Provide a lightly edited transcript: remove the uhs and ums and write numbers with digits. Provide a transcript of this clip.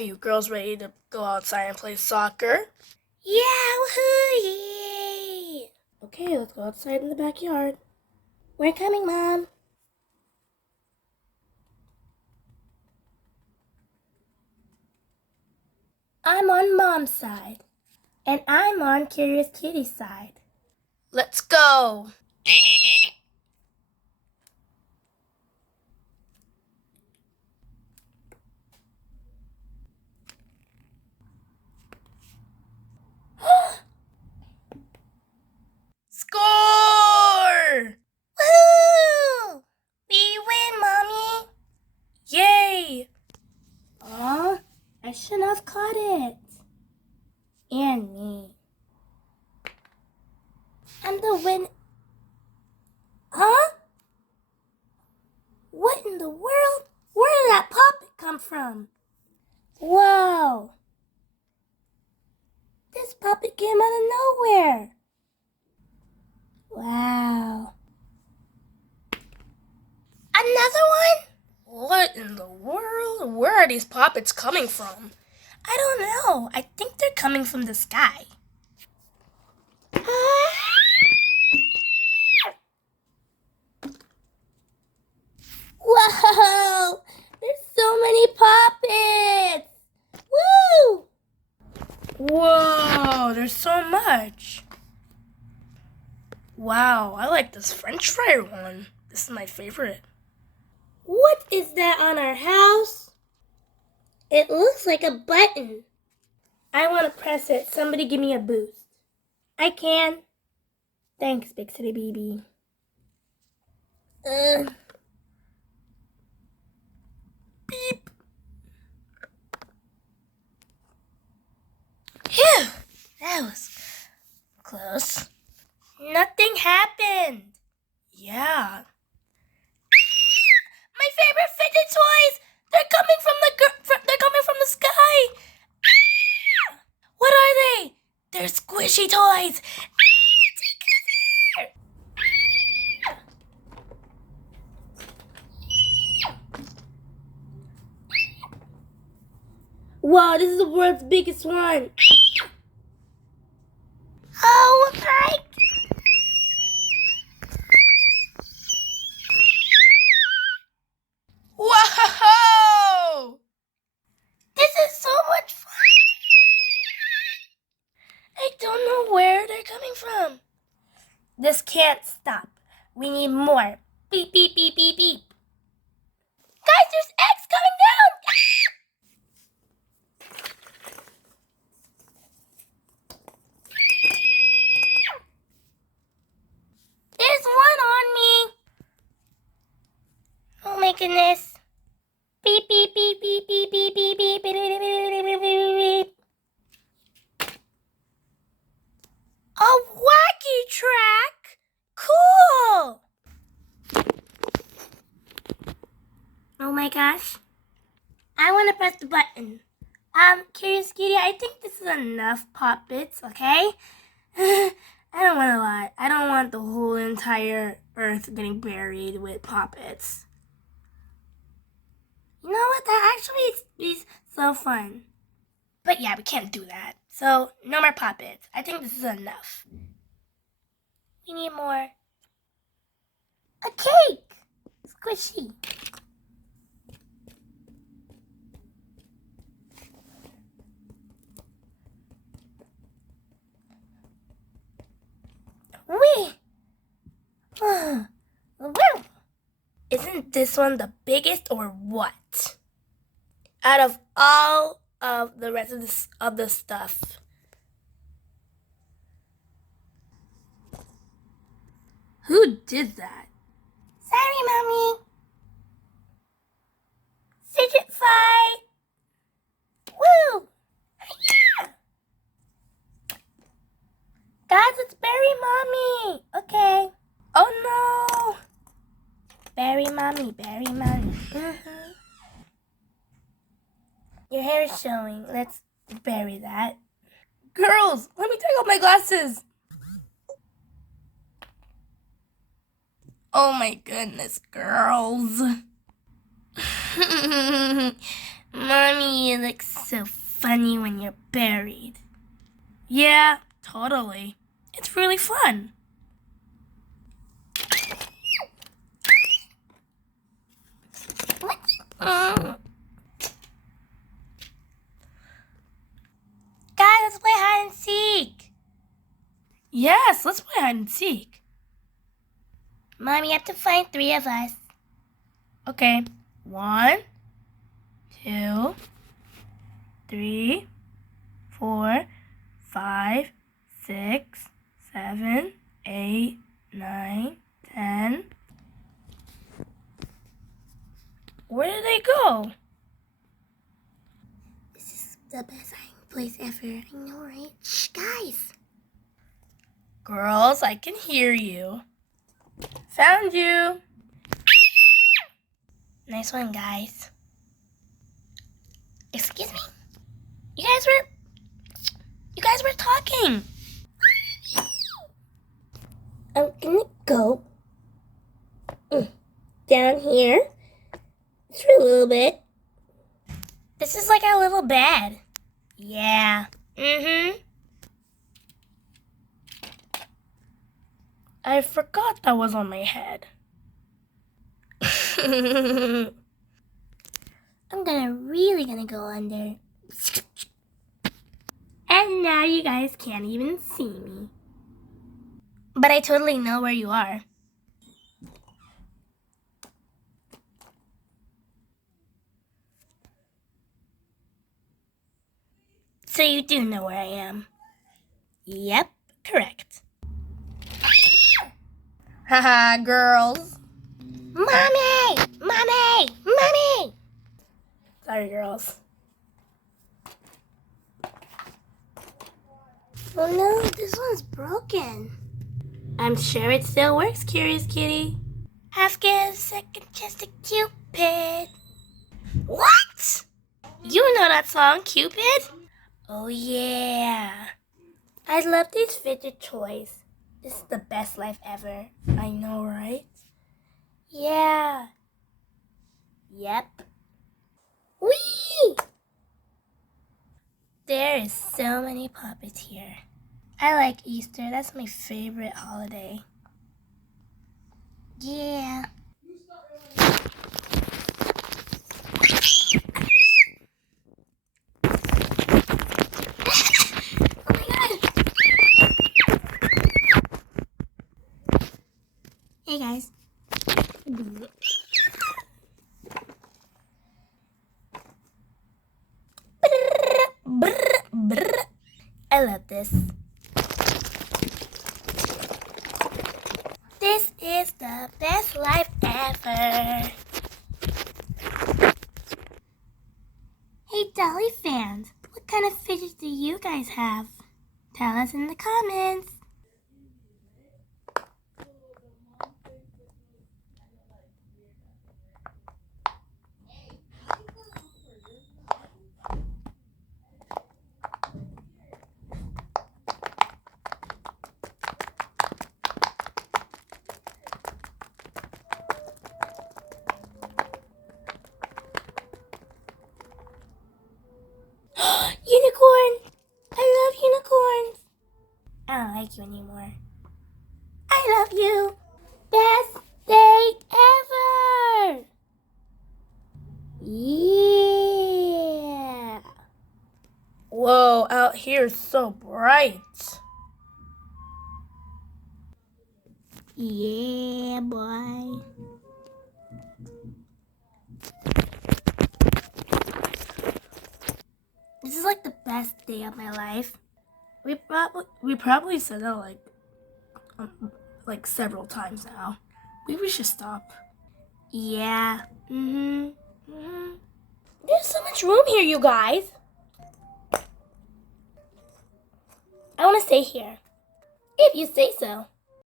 Are you girls ready to go outside and play soccer? Yeah, woohoo, yay! Okay, let's go outside in the backyard. We're coming, Mom. I'm on Mom's side, and I'm on Curious Kitty's side. Let's go! Score! Woohoo! We win, Mommy! Yay! Aw, I shouldn't have caught it. And me. I'm the win. Huh? What in the world? Where did that puppet come from? Whoa! This puppet came out of nowhere. Wow. Another one? What in the world? Where are these poppets coming from? I don't know. I think they're coming from the sky. Whoa! There's so many poppets! Woo! Whoa, there's so much. Wow, I like this French fry one. This is my favorite. What is that on our house? It looks like a button. I want to press it. Somebody give me a boost. I can. Thanks, Big City BB. Beep. Phew, that was close. Nothing happened. Yeah. My favorite fidget toys! They're coming from the sky! What are they? They're squishy toys! Wow, this is the world's biggest one! Oh my God! Whoa! This is so much fun! I don't know where they're coming from. This can't stop. We need more. Beep, beep, beep, beep, beep. Guys, there's eggs coming down! There's one on me. Oh my goodness. Beep, beep, beep, beep, beep, beep, beep, beep, beep, beep, beep, beep, beep, beep. A wacky track? Cool! Oh my gosh. I want to press the button. Curious Kitty, I think this is enough poppets, okay? I don't want a lot. I don't want the whole entire earth getting buried with poppets. You know what? That actually is so fun. But yeah, we can't do that. So, no more poppets. I think this is enough. We need more. A cake! Squishy. Wee! Isn't this one the biggest or what? Out of all of the rest of the stuff. Who did that? Sorry, Mommy. Fidget fight. Woo! Yeah. Guys, let's bury Mommy. Okay. Oh no! Bury Mommy, bury Mommy. Your hair is showing. Let's bury that. Girls, let me take off my glasses. Oh my goodness, girls. Mommy, you look so funny when you're buried. Yeah, totally. It's really fun. Guys, let's play hide and seek. Yes, let's play hide and seek. Mom, you have to find 3 of us. Okay. 1, 2, 3, 4, 5, 6, 7, 8, 9, 10. Where did they go? This is the best hiding place ever. I know, right? Shh, guys. Girls, I can hear you. Found you. Nice one, guys. Excuse me? You guys were talking. I'm gonna go down here for a little bit. This is like our little bed. Yeah. I forgot that was on my head. I'm really gonna go under. And now you guys can't even see me. But I totally know where you are. So you do know where I am? Yep, correct. Haha, girls. Mommy! Mommy! Mommy! Sorry, girls. Oh no, this one's broken. I'm sure it still works, Curious Kitty. Ask a second chance to Cupid. What? You know that song, Cupid? Oh yeah. I love these fidget toys. This is the best life ever. I know, right? Yeah. Yep. Whee! There is so many puppets here. I like Easter. That's my favorite holiday. Yeah. Oh my god. Hey guys. I love this. This is the best life ever. Hey Dolly fans, what kind of fidgets do you guys have? Tell us in the comments. Unicorn! I love unicorns! I don't like you anymore. I love you! Best day ever! Yeah! Whoa, out here is so bright. Yeah, boy. This is like the best day of my life. We probably said that like several times now. We should stop. Yeah. There's so much room here, you guys. I want to stay here. If you say so.